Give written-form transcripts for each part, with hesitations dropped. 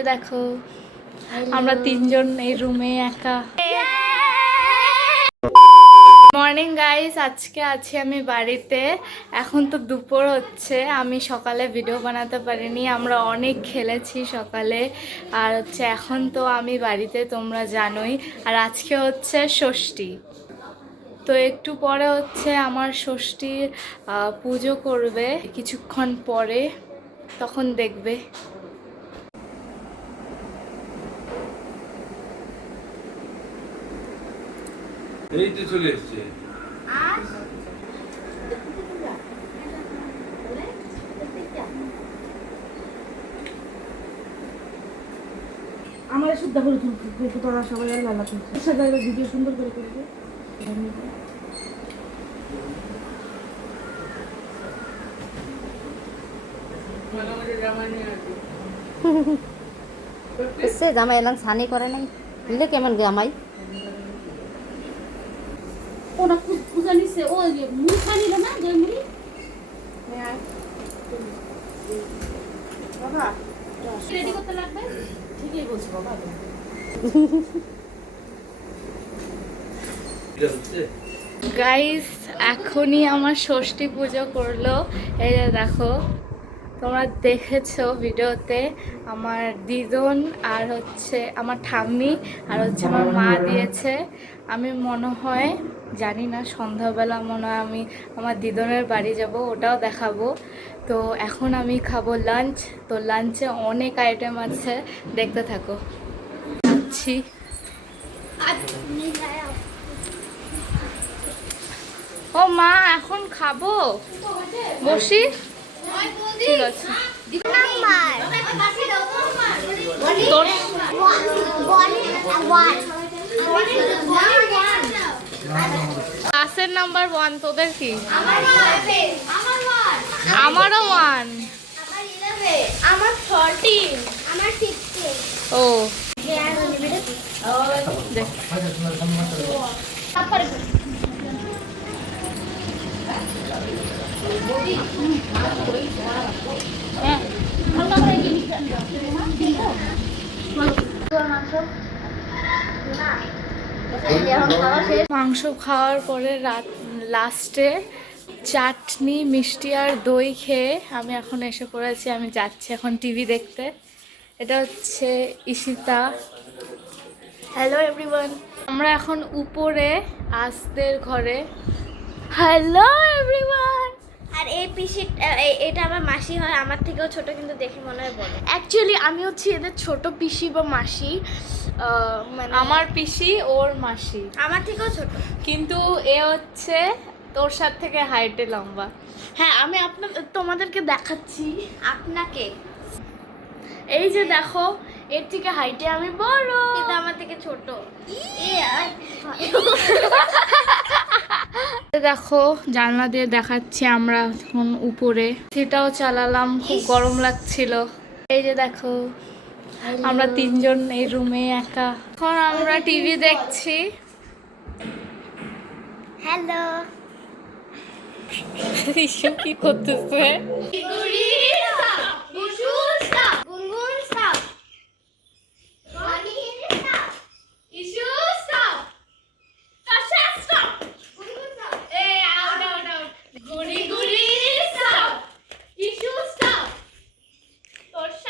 যে দেখো আমরা তিনজন এই রুমে একা। মর্নিং গাইস, আজকে আছি আমি বাড়িতে। এখন তো দুপুর হচ্ছে, আমি সকালে ভিডিও বানাতে পারিনি, আমরা অনেক খেলেছি সকালে। আর হচ্ছে এখন তো আমি বাড়িতে, তোমরা জানোই। আর আজকে হচ্ছে ষষ্ঠী, তো একটু পরে হচ্ছে আমার ষষ্ঠীর পুজো করবে কিছুক্ষণ পরে, তখন দেখবে। এই তো চলে এসছে। আমার শুদ্ধ করে তুলতে তোরা সবাই আর লালা তুলছে সাথে ভিডিও সুন্দর করে করবে। সে জামাই এলাম ছানি করে নাই বুঝলে কেমন জামাই ওনা পূজা নিছে ও মুড়ি খানিল না দই মুড়ি বাবা রেডি করতে লাগবে। ঠিকই বলছো বাবা। গাইস এখনই আমার ষষ্ঠী পুজো করলো। এই যে দেখো, তোমরা দেখেছো ভিডিওতে, আমার দিদন আর হচ্ছে আমার ঠাম্মি আর হচ্ছে আমার মা দিয়েছে। আমি মনে হয় জানি না, সন্ধ্যাবেলা মনে হয় আমি আমার দিদনের বাড়ি যাব, ওটাও দেখাবো। তো এখন আমি খাবো লাঞ্চ। তো লাঞ্চে অনেক আইটেম আছে, দেখতে থাকো। আচ্ছি ও মা, এখন খাবো, বসি। ঠিক আছে। তোর ক্লাসের নাম্বার 1, তোদের কি? আমারও 1। আমার 14, আমার 16। ও দেখ মাংস খাওয়ার পরে লাস্টে চাটনি, মিষ্টি আর দই খেয়ে আমি এখন এসে পড়েছি। আমি যাচ্ছি এখন টিভি দেখতে। এটা হচ্ছে ঈশিতা। হ্যালো এভরিওয়ান, আমরা এখন উপরে আসদের ঘরে। Hello everyone. আর এই পিসি, এটা আমার মাসি হয়, আমার থেকেও ছোট, কিন্তু দেখে মনে হয় বড়। অ্যাকচুয়ালি আমি হচ্ছি এদের ছোট পিসি বা মাসি। মানে আমার পিসি ওর মাসি, আমার থেকেও ছোট, কিন্তু এ হচ্ছে তোর সাথে থেকে হাইটে লম্বা। হ্যাঁ, আমি তোমাদেরকে দেখাচ্ছি। আপনাকে। এই যে দেখো, এর থেকে হাইটে আমি বড়, কিন্তু আমার থেকে ছোট। দেখো জানলা দিয়ে দেখাচ্ছি, আমরা এখন উপরে, সেটাও চালালাম, খুব গরম লাগছিল। এই যে দেখো আমরা তিনজন এই রুমে একা। এখন আমরা টিভি দেখছি। হ্যালো, এসব কি করতেছে?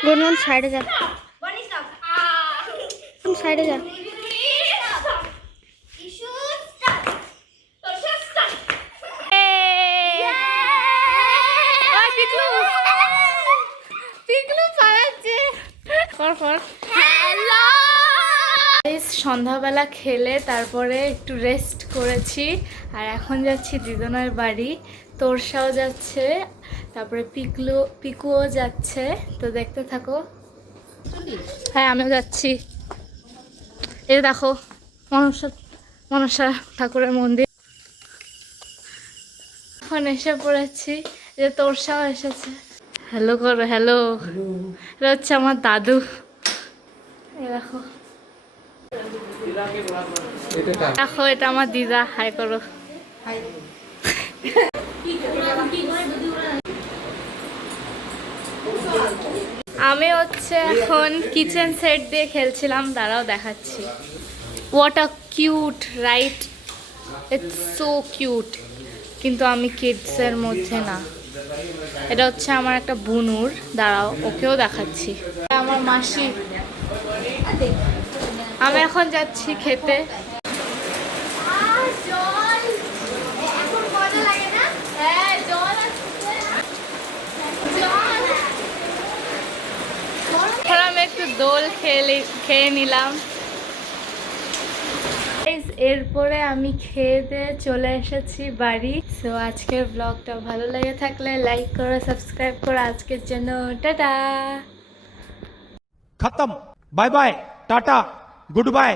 গুনগুন সাইডে যা, সাইডে যা। সন্ধ্যাবেলা খেলে তারপরে একটু রেস্ট করেছি, আর এখন যাচ্ছি দিদনের বাড়ি। তোরসাও যাচ্ছে, তারপরে পিকুও যাচ্ছে। তো দেখতে থাকো। হ্যাঁ, আমিও যাচ্ছি। এই দেখো মনসা ঠাকুরের মন্দির। এখন এসে পড়েছি, যে তোরসাও এসেছে। হ্যালো করো, হ্যালো। এটা হচ্ছে আমার দাদু। এই দেখো, দেখো এটা আমার দিদা। হাই করো। আমি হচ্ছে এখন কিচেন সেট দিয়ে খেলছিলাম, দাঁড়াও দেখাচ্ছি। What a cute, right? It's so cute. কিন্তু আমি কিডসের মধ্যে না। এটা হচ্ছে আমার একটা বুনুর, দাঁড়াও ওকেও দেখাচ্ছি। আমার মাসি। আমি এখন যাচ্ছি খেতে। এখন আমি একটু দোল খেয়ে নিলাম। এরপরে আমি খেয়ে দিয়ে চলে এসেছি বাড়ি। সো আজকের ব্লগটা ভালো লেগে থাকলে লাইক করো, সাবস্ক্রাইব করো। আজকের জন্য টাটা। खत्म, bye bye, tata, goodbye,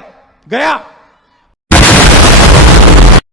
गया।